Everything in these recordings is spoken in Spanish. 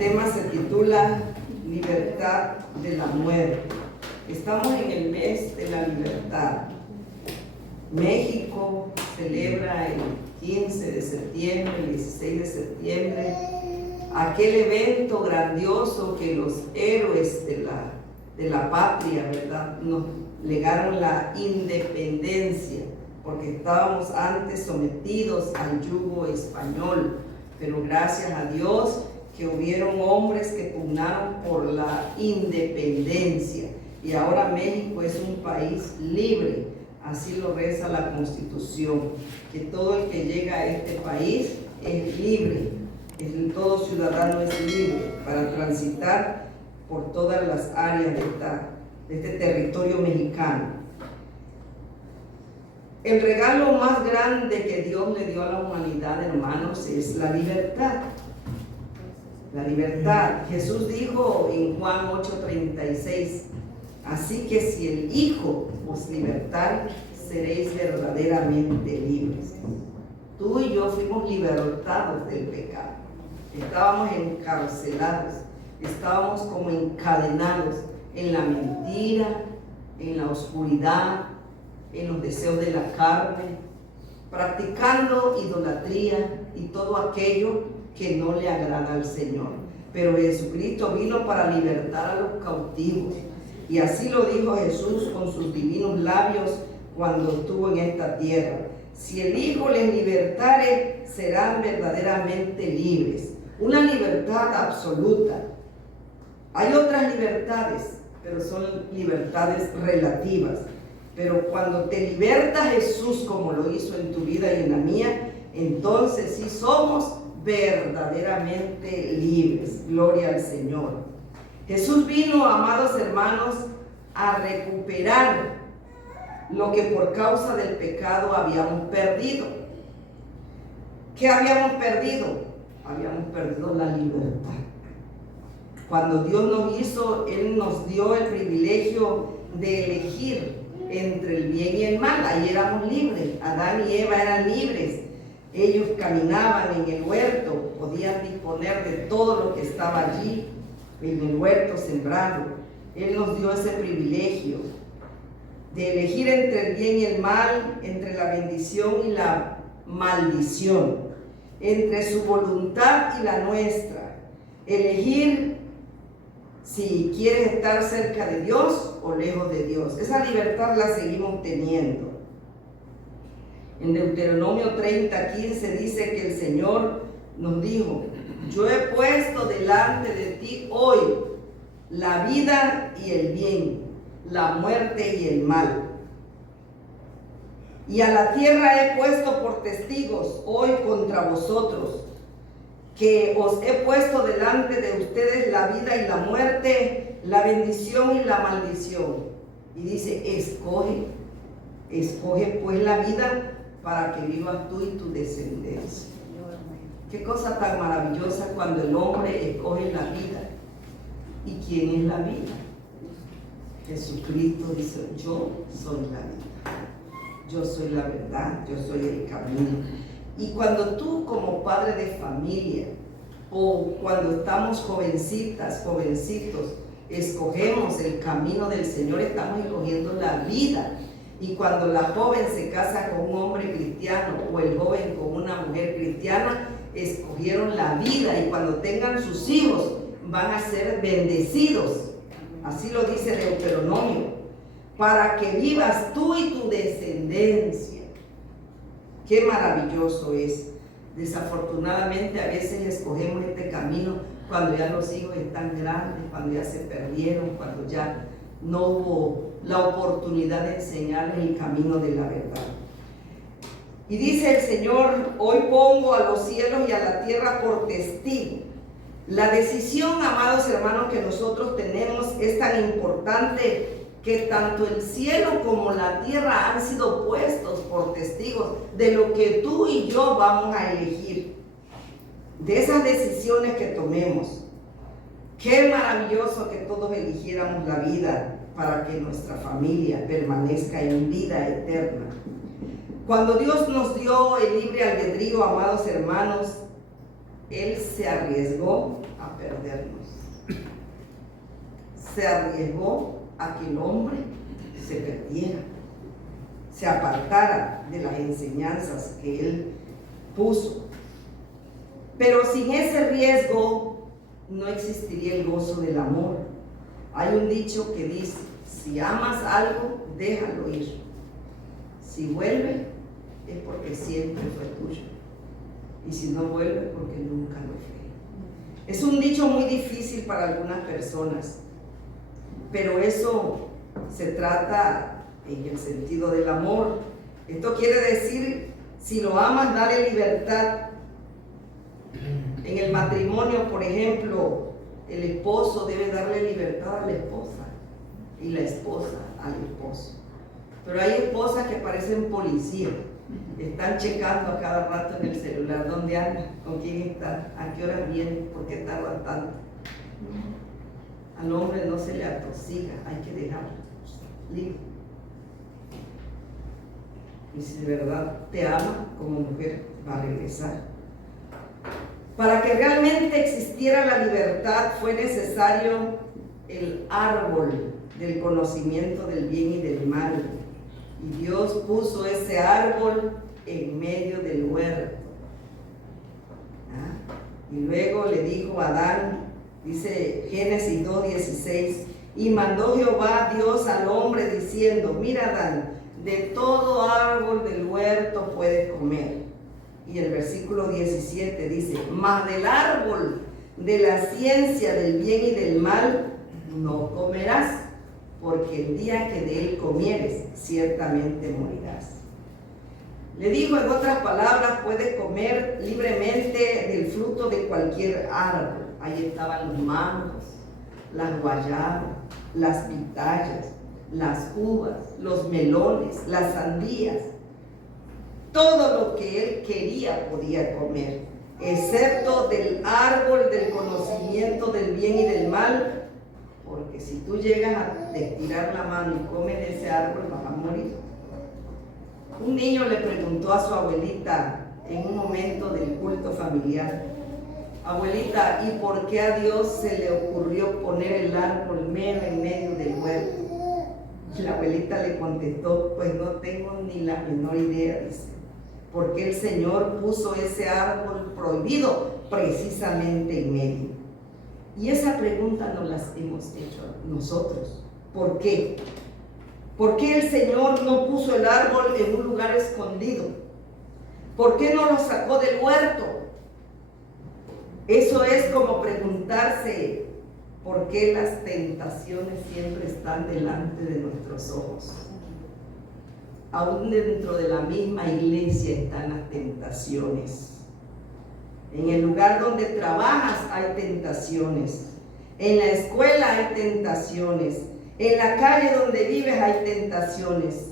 tema se titula Libertad de la muerte. Estamos en el mes de la libertad. México celebra el 15 de septiembre, el 16 de septiembre, aquel evento grandioso que los héroes de la patria, ¿verdad?, nos legaron la independencia, porque estábamos antes sometidos al yugo español, pero gracias a Dios que hubieron hombres que pugnaron por la independencia, y ahora México es un país libre. Así lo reza la Constitución, que todo el que llega a este país es libre, todo ciudadano es libre para transitar por todas las áreas de este territorio mexicano. El regalo más grande que Dios le dio a la humanidad, hermanos, es la libertad. La libertad. Jesús dijo en Juan 8:36, así que si el Hijo os libertare, seréis verdaderamente libres. Tú y yo fuimos libertados del pecado. Estábamos encarcelados, estábamos como encadenados en la mentira, en la oscuridad, en los deseos de la carne, practicando idolatría y todo aquello que no le agrada al Señor. Pero Jesucristo vino para libertar a los cautivos. Y así lo dijo Jesús con sus divinos labios cuando estuvo en esta tierra. Si el Hijo les libertare, serán verdaderamente libres. Una libertad absoluta. Hay otras libertades, pero son libertades relativas. Pero cuando te liberta Jesús, como lo hizo en tu vida y en la mía, entonces sí somos verdaderamente libres. Gloria al Señor. Jesús vino, amados hermanos, a recuperar lo que por causa del pecado habíamos perdido. ¿Qué habíamos perdido? Habíamos perdido la libertad. Cuando Dios nos hizo, Él nos dio el privilegio de elegir entre el bien y el mal. Ahí éramos libres. Adán y Eva eran libres. Ellos caminaban en el huerto, podían disponer de todo lo que estaba allí en el huerto sembrado. Él nos dio ese privilegio de elegir entre el bien y el mal, entre la bendición y la maldición, entre su voluntad y la nuestra. Elegir si quieres estar cerca de Dios o lejos de Dios. Esa libertad la seguimos teniendo. En Deuteronomio 30:15 dice que el Señor nos dijo: yo he puesto delante de ti hoy la vida y el bien, la muerte y el mal. Y a la tierra he puesto por testigos hoy contra vosotros, que os he puesto delante de ustedes la vida y la muerte, la bendición y la maldición. Y dice: escoge pues la vida para que vivas tú y tu descendencia. Qué cosa tan maravillosa cuando el hombre escoge la vida. ¿Y quién es la vida? Jesucristo dice: yo soy la vida, yo soy la verdad, yo soy el camino. Y cuando tú, como padre de familia, o cuando estamos jovencitas, jovencitos, escogemos el camino del Señor, estamos escogiendo la vida. Y cuando la joven se casa con un hombre cristiano o el joven con una mujer cristiana, escogieron la vida, y cuando tengan sus hijos van a ser bendecidos. Así lo dice Deuteronomio, para que vivas tú y tu descendencia. Qué maravilloso es. Desafortunadamente a veces escogemos este camino cuando ya los hijos están grandes, cuando ya se perdieron, cuando ya no hubo la oportunidad de enseñarles el camino de la verdad. Y dice el Señor: hoy pongo a los cielos y a la tierra por testigo. La decisión, amados hermanos, que nosotros tenemos es tan importante que tanto el cielo como la tierra han sido puestos por testigos de lo que tú y yo vamos a elegir, de esas decisiones que tomemos. Qué maravilloso que todos eligiéramos la vida para que nuestra familia permanezca en vida eterna. Cuando Dios nos dio el libre albedrío, amados hermanos, Él se arriesgó a perder se arriesgó a que el hombre se perdiera, se apartara de las enseñanzas que él puso. Pero sin ese riesgo no existiría el gozo del amor. Hay un dicho que dice: si amas algo, déjalo ir. Si vuelve, es porque siempre fue tuyo. Y si no vuelve, porque nunca lo fue. Es un dicho muy difícil para algunas personas, pero eso se trata en el sentido del amor. Esto quiere decir, si lo amas, dale libertad. En el matrimonio, por ejemplo, el esposo debe darle libertad a la esposa y la esposa al esposo. Pero hay esposas que parecen policías, están checando a cada rato en el celular dónde anda, con quién está, a qué hora viene, por qué tarda tanto. Al hombre no se le atosiga, hay que dejarlo libre. Y si de verdad te ama como mujer, va a regresar. Para que realmente existiera la libertad fue necesario el árbol del conocimiento del bien y del mal. Y Dios puso ese árbol en medio del huerto. Y luego le dijo a Adán, dice Génesis 2:16, y mandó Jehová Dios al hombre diciendo: mira, Adán, de todo árbol del huerto puedes comer. Y el versículo 17 dice: mas del árbol de la ciencia del bien y del mal no comerás, porque el día que de él comieres, ciertamente morirás. Le dijo, en otras palabras, puedes comer libremente del fruto de cualquier árbol. Ahí estaban los mangos, las guayabas, las pitayas, las uvas, los melones, las sandías. Todo lo que él quería podía comer, excepto del árbol del conocimiento del bien y del mal, porque si tú llegas a estirar la mano y comes de ese árbol, vas a morir. Un niño le preguntó a su abuelita en un momento del culto familiar: abuelita, ¿y por qué a Dios se le ocurrió poner el árbol mero en medio del huerto? Y la abuelita le contestó: pues no tengo ni la menor idea, dice, porque el Señor puso ese árbol prohibido precisamente en medio. Y esa pregunta nos la hemos hecho nosotros. ¿Por qué? ¿Por qué el Señor no puso el árbol en un lugar escondido? ¿Por qué no lo sacó del huerto? Eso es como preguntarse por qué las tentaciones siempre están delante de nuestros ojos. Aún dentro de la misma iglesia están las tentaciones. En el lugar donde trabajas hay tentaciones. En la escuela hay tentaciones. En la calle donde vives hay tentaciones.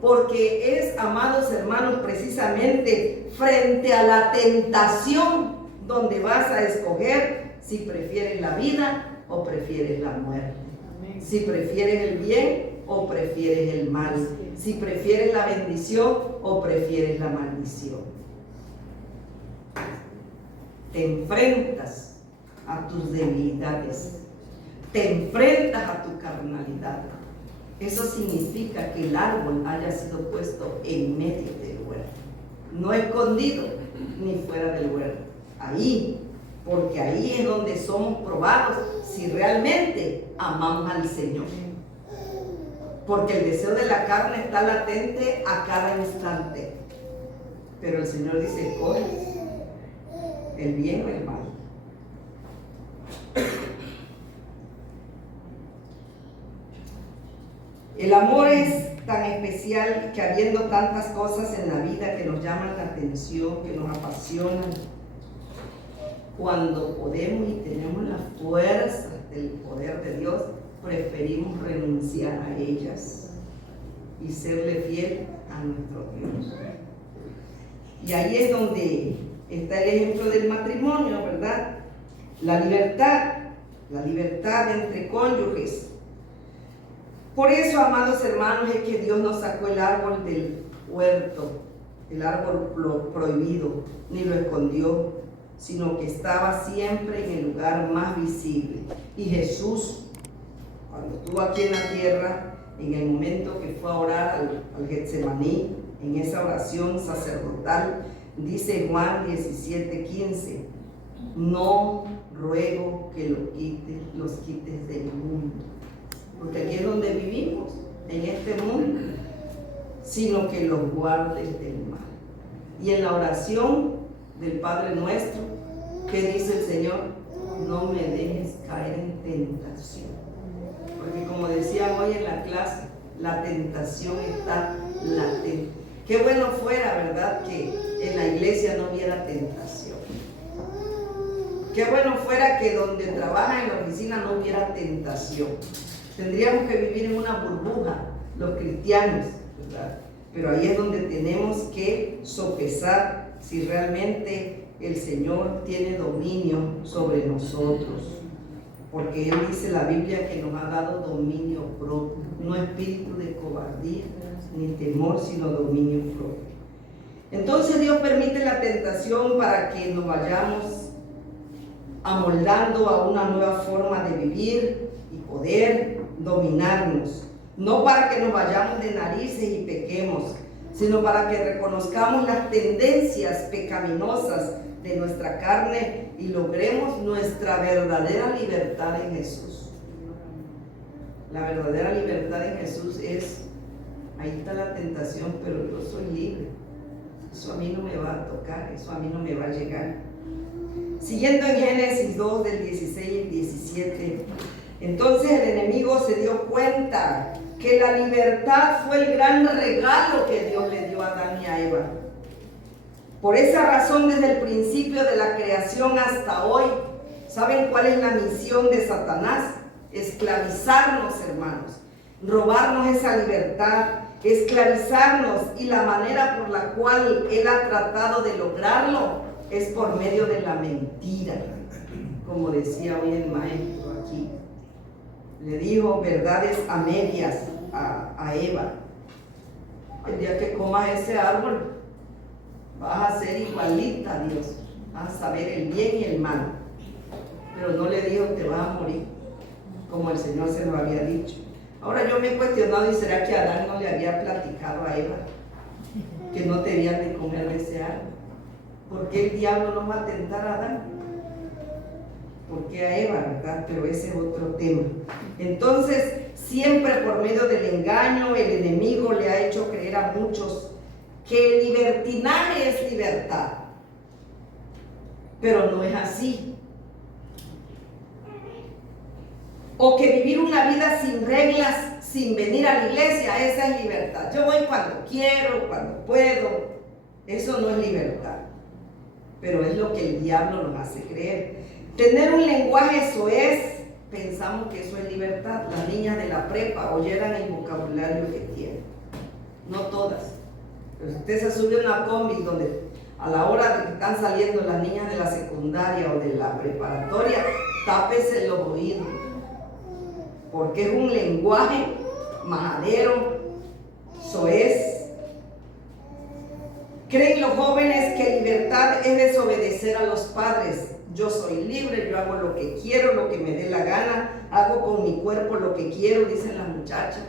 Porque es, amados hermanos, precisamente frente a la tentación donde vas a escoger si prefieres la vida o prefieres la muerte. Amén. Si prefieres el bien o prefieres el mal. Si prefieres la bendición o prefieres la maldición. Te enfrentas a tus debilidades, te enfrentas a tu carnalidad. Eso significa que el árbol haya sido puesto en medio del huerto, no escondido ni fuera del huerto. Ahí, porque ahí es donde somos probados si realmente amamos al Señor. Porque el deseo de la carne está latente a cada instante. Pero el Señor dice: coge el bien o el mal. El amor es tan especial que, habiendo tantas cosas en la vida que nos llaman la atención, que nos apasionan, cuando podemos y tenemos la fuerza del poder de Dios, preferimos renunciar a ellas y serle fiel a nuestro Dios. Y ahí es donde está el ejemplo del matrimonio, ¿verdad? La libertad entre cónyuges. Por eso, amados hermanos, es que Dios no sacó el árbol del huerto, el árbol prohibido, ni lo escondió, sino que estaba siempre en el lugar más visible. Y Jesús cuando estuvo aquí en la tierra, en el momento que fue a orar al Getsemaní, en esa oración sacerdotal, dice Juan 17:15, no ruego que los quites del mundo, porque aquí es donde vivimos, en este mundo, sino que los guardes del mal. Y en la oración del Padre Nuestro, ¿qué dice el Señor? No me dejes caer en tentación. Porque como decía hoy en la clase, la tentación está latente. Qué bueno fuera, ¿verdad?, que en la iglesia no hubiera tentación. Qué bueno fuera que donde trabaja en la oficina no hubiera tentación. Tendríamos que vivir en una burbuja, los cristianos, ¿verdad? Pero ahí es donde tenemos que sopesar si realmente el Señor tiene dominio sobre nosotros. Porque Él dice en la Biblia que nos ha dado dominio propio, no espíritu de cobardía ni temor, sino dominio propio. Entonces Dios permite la tentación para que nos vayamos amoldando a una nueva forma de vivir y poder dominarnos. No para que nos vayamos de narices y pequemos, sino para que reconozcamos las tendencias pecaminosas de nuestra carne y logremos nuestra verdadera libertad en Jesús. La verdadera libertad en Jesús es, ahí está la tentación, pero yo soy libre. Eso a mí no me va a tocar, eso a mí no me va a llegar. Siguiendo en Génesis 2 del 16 al 17, entonces el enemigo se dio cuenta que la libertad fue el gran regalo que Dios le dio a Adán y a Eva. Por esa razón, desde el principio de la creación hasta hoy, ¿saben cuál es la misión de Satanás? Esclavizarnos, hermanos, robarnos esa libertad, esclavizarnos, y la manera por la cual él ha tratado de lograrlo es por medio de la mentira, como decía hoy el maestro aquí. Le dijo verdades a medias a Eva. El día que comas ese árbol, vas a ser igualita a Dios, vas a saber el bien y el mal. Pero no le dijo te vas a morir, como el Señor se lo había dicho. Ahora yo me he cuestionado, ¿y será que Adán no le había platicado a Eva que no debían de comer de ese árbol? ¿Por qué el diablo no va a tentar a Adán? ¿Por qué a Eva, verdad? Pero ese es otro tema. Entonces, siempre por medio del engaño, el enemigo le ha hecho creer a muchos que el libertinaje es libertad, pero no es así. O que vivir una vida sin reglas, sin venir a la iglesia, esa es libertad. Yo voy cuando quiero, cuando puedo. Eso no es libertad, pero es lo que el diablo nos hace creer. Tener un lenguaje soez, pensamos que eso es libertad. Las niñas de la prepa oyeran el vocabulario que tienen, no todas. Pero si usted se sube a una combi donde a la hora de que están saliendo las niñas de la secundaria o de la preparatoria, tápese los oídos, porque es un lenguaje majadero, soez. ¿Creen los jóvenes que libertad es desobedecer a los padres? Yo soy libre, yo hago lo que quiero, lo que me dé la gana, hago con mi cuerpo lo que quiero, dicen las muchachas.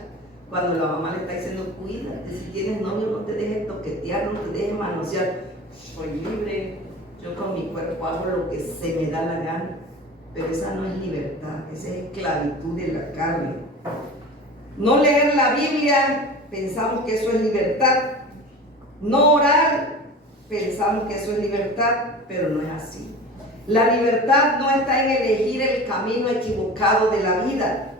Cuando la mamá le está diciendo, cuídate, si tienes novio no te dejes toquetear, no te dejes manosear. Soy libre, yo con mi cuerpo hago lo que se me da la gana. Pero esa no es libertad, esa es esclavitud de la carne. No leer la Biblia, pensamos que eso es libertad. No orar, pensamos que eso es libertad, pero no es así. La libertad no está en elegir el camino equivocado de la vida.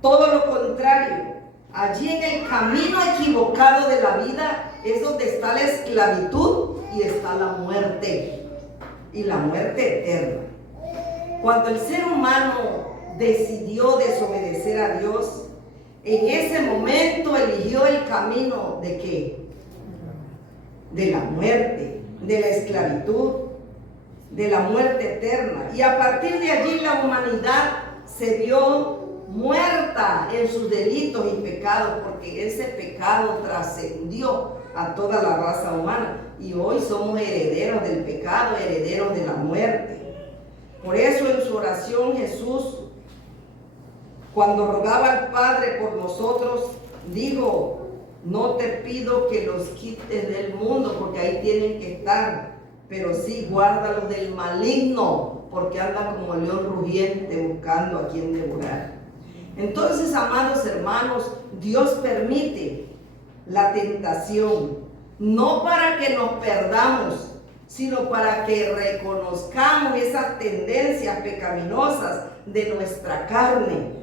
Todo lo contrario, allí en el camino equivocado de la vida es donde está la esclavitud y está la muerte, y la muerte eterna. Cuando el ser humano decidió desobedecer a Dios, en ese momento eligió el camino ¿de qué? De la muerte, de la esclavitud, de la muerte eterna. Y a partir de allí la humanidad se vio muerta en sus delitos y pecados, porque ese pecado trascendió a toda la raza humana. Y hoy somos herederos del pecado, herederos de la muerte. Por eso en su oración Jesús Cuando rogaba al Padre por nosotros, dijo: no te pido que los quites del mundo, porque ahí tienen que estar, pero sí guárdalos del maligno, porque anda como león rugiente buscando a quien devorar. Entonces, amados hermanos, Dios permite la tentación, no para que nos perdamos, sino para que reconozcamos esas tendencias pecaminosas de nuestra carne,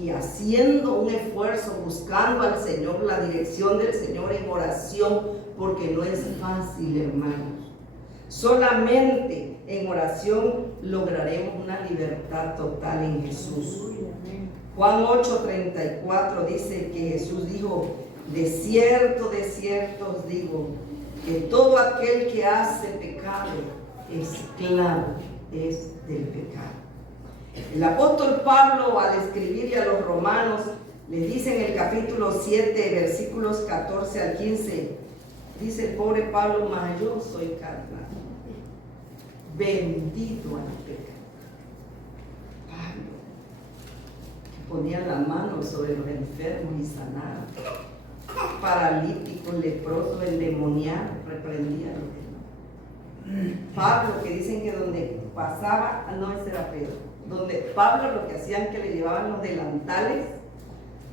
y haciendo un esfuerzo, buscando al Señor, la dirección del Señor en oración, porque no es fácil, hermanos. Solamente en oración lograremos una libertad total en Jesús. Juan 8:34 dice que Jesús dijo: de cierto os digo, que todo aquel que hace pecado, esclavo es del pecado. El apóstol Pablo, al escribir a los romanos, les dice en el capítulo 7, versículos 14 al 15, dice el pobre Pablo: mas yo soy carnal, vendido al pecado. Pablo, que ponía la mano sobre los enfermos y sanaba, paralíticos, leprosos, endemoniados, reprendía a los demás. Pablo, que dicen que donde pasaba, no, ese era Pedro, donde Pablo lo que hacían que le llevaban los delantales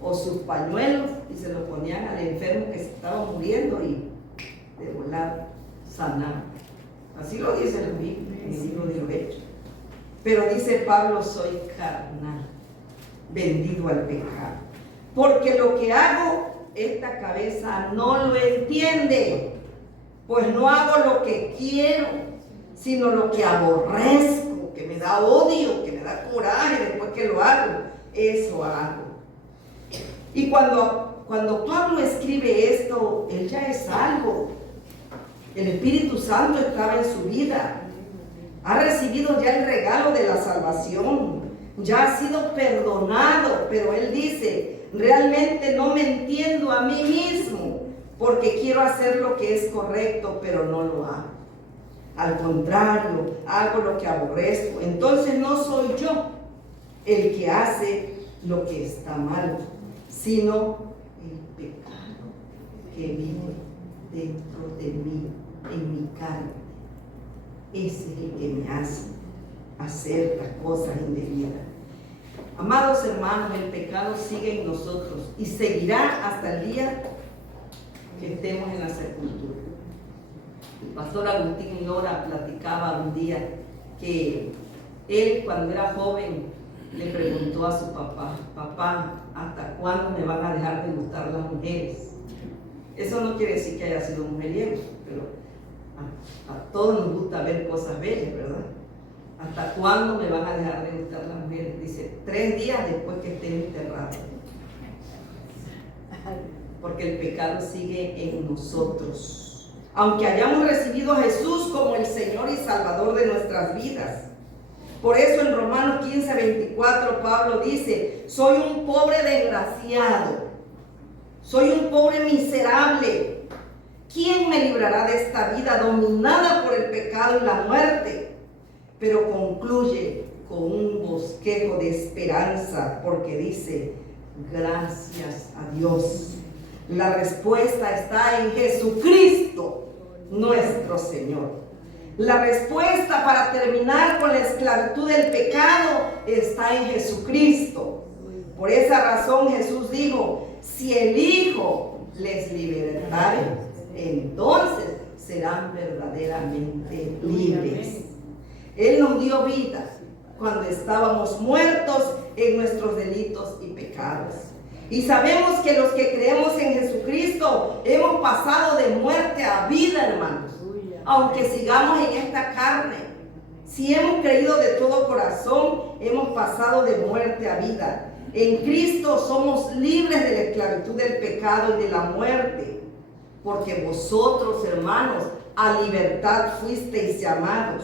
o sus pañuelos y se los ponían al enfermo que se estaba muriendo, y de volar sanaba. Así lo dice la Biblia en el libro de los Hechos. Pero dice Pablo: soy carnal, vendido al pecado, porque lo que hago, esta cabeza no lo entiende, pues no hago lo que quiero, sino lo que aborrezco, que me da odio, que me da coraje después que lo hago, eso hago. Y cuando Pablo escribe esto, él ya es salvo. El Espíritu Santo estaba en su vida. Ha recibido ya el regalo de la salvación. Ya ha sido perdonado. Pero él dice: realmente no me entiendo a mí mismo, porque quiero hacer lo que es correcto, pero no lo hago. Al contrario, hago lo que aborrezco. Entonces no soy yo el que hace lo que está mal, sino el pecado que vive dentro de mí, en mi carne. Ese es el que me hace hacer las cosas indebidas. Amados hermanos, el pecado sigue en nosotros y seguirá hasta el día que estemos en la sepultura. El pastor Agustín Lora platicaba un día que él, cuando era joven, le preguntó a su papá: papá, ¿hasta cuándo me van a dejar de gustar las mujeres? Eso no quiere decir que haya sido mujeriego, pero a todos nos gusta ver cosas bellas, ¿verdad? ¿Hasta cuándo me van a dejar de gustar las mujeres? Dice: 3 días después que esté enterrado. Porque el pecado sigue en nosotros. Aunque hayamos recibido a Jesús como el Señor y Salvador de nuestras vidas. Por eso en Romanos 15:24 Pablo dice: soy un pobre desgraciado, soy un pobre miserable. ¿Quién me librará de esta vida dominada por el pecado y la muerte? Pero concluye con un bosquejo de esperanza, porque dice: gracias a Dios. La respuesta está en Jesucristo, nuestro Señor. La respuesta para terminar con la esclavitud del pecado está en Jesucristo. Por esa razón Jesús dijo: si el Hijo les libertare, entonces serán verdaderamente libres. Él nos dio vida cuando estábamos muertos en nuestros delitos y pecados. Y sabemos que los que creemos en Jesucristo hemos pasado de muerte a vida, hermanos. Aunque sigamos en esta carne, si hemos creído de todo corazón, hemos pasado de muerte a vida. En Cristo somos libres de la esclavitud del pecado y de la muerte, porque vosotros, hermanos, a libertad fuisteis llamados.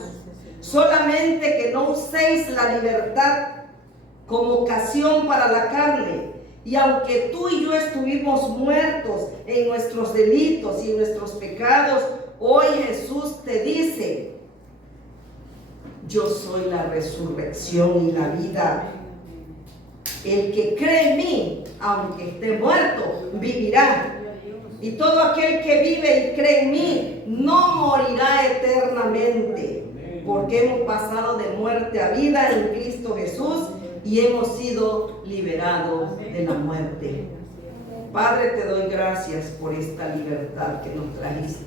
Solamente que no uséis la libertad como ocasión para la carne. Y aunque tú y yo estuvimos muertos en nuestros delitos y en nuestros pecados, hoy Jesús te dice: yo soy la resurrección y la vida. El que cree en mí, aunque esté muerto, vivirá. Y todo aquel que vive y cree en mí, no morirá eternamente. Porque hemos pasado de muerte a vida en Cristo Jesús y hemos sido liberados de la muerte. Padre, te doy gracias por esta libertad que nos trajiste.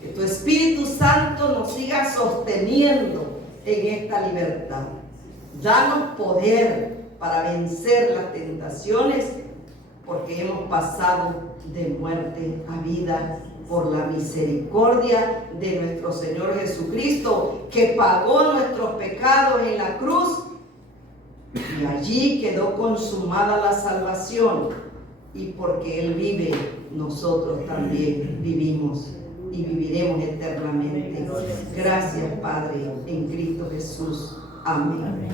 Que tu Espíritu Santo nos siga sosteniendo en esta libertad. Danos poder para vencer las tentaciones, porque hemos pasado de muerte a vida por la misericordia de nuestro Señor Jesucristo, que pagó nuestros pecados en la cruz, y allí quedó consumada la salvación, y porque Él vive, nosotros también vivimos y viviremos eternamente. Gracias, Padre, en Cristo Jesús. Amén.